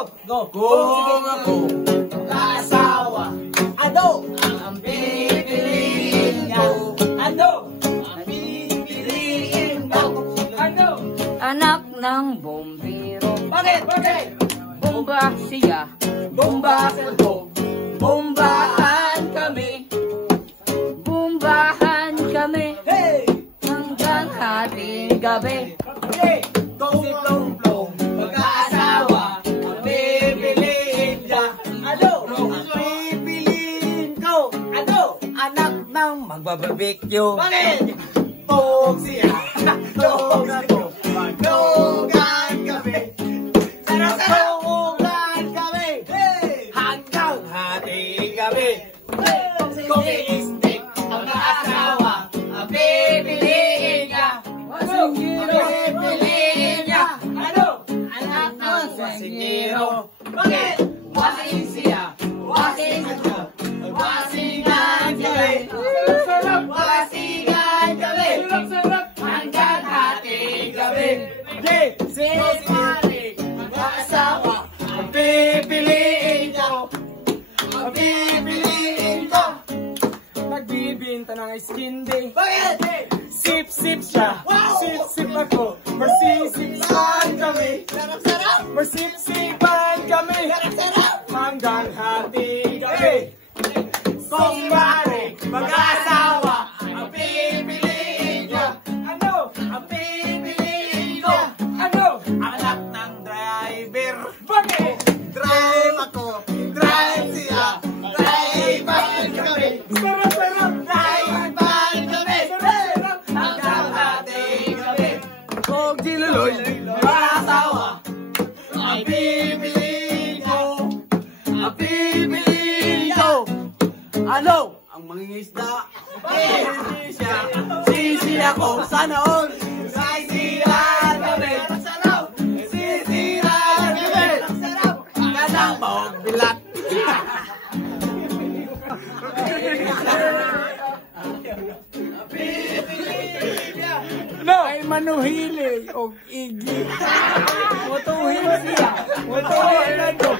Go! Kung ako mag-aasawa, Ano? ang pipiliin ko. Ano? Ang pipiliin ko. Ano? Anak ng bombero, Bakit? Bakit? bomba siya, Bomba ko! bombahan kami, bombahan kami, Hey! hanggang hating gabi. Hey! Kung plong-plong mag-aasawa, ang pipiliin niya. Ano? Ang pipiliin ko. Ano? Anak ng magbabarbecue. Bakit? Tog siya. Tog ako. Magtugan kami. Magtugan kami. Hey! Hanggang hating gabi. Hey! Kung i-stick ang asawa, ang pipiliin niya. Ano? Pipiliin niya. Ano? Anak ng singiro. Bakit? Wasing siya. Wasing ako. Wasingan kami. Sarap! Wasingan kami. Sarap! Hanggang hating gabi. Hey! Sino si Mari? Mag-asawa. Ang pipiliin ko. Ang pipiliin ko. Nagbibinta ng skin day. Bakit? Sip-sip siya. Wow! Sip-sip ako. Marsisipan kami. Sarap-sarap. Marsisipan kami. Sarap-sarap. Hanggang hating gabi. Kung Mari, mag-asawa. Ang pipiliin ko. Ano? Ang pipiliin ko. Ano? Anak ng driver. Bakit? Drive ako. Drive siya. Drive kami. Sarap-sarap! Drive kami. Hanggang hating gabi. Kung diluloy, Mag-asawa. Ang pipiliin ko. Ang pipiliin ko. ano? Ang mangingisda. Sisi siya. Sisi ako. Sana all. Sisiran kami. Sisiran kami. Kanang maugbilat. No! Ay manuhili o igi. Mutuhin siya. Mutuhin na to.